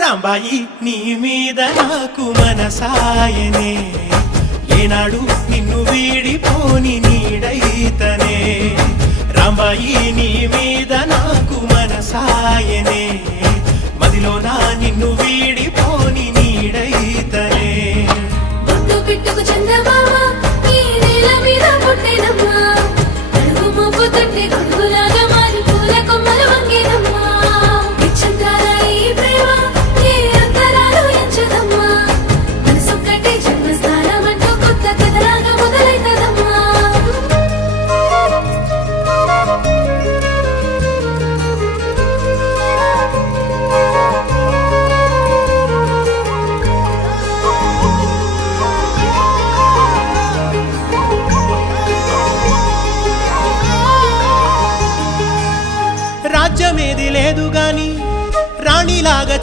రాంబాయి నీ మీద నాకు మనసాయనే ఏనాడు నిన్ను వీడిపోని నీడైతనే రాంబాయి నీ మీద నాకు మనసాయనే మదిలోన నిన్ను వీడిపోని నీడైతనే బొట్టు పెట్టుకు చందమామ ఈ నేల మీద పుట్టినమ్మా అడుగు మోపు తొట్టి గొడుగులాగా మారి పూల కొమ్మలు వంగేనమ్మా విచంద్రాల ఈ ప్రేమ ఏ అంతరాలు ఎంచదమ్మా మనసొక్కటి జన్మస్థానం అంటూ కొత్త కథలాగా మొదలైతదమ్మా రాజ్యమేది లేదు గాని రాణిలాగా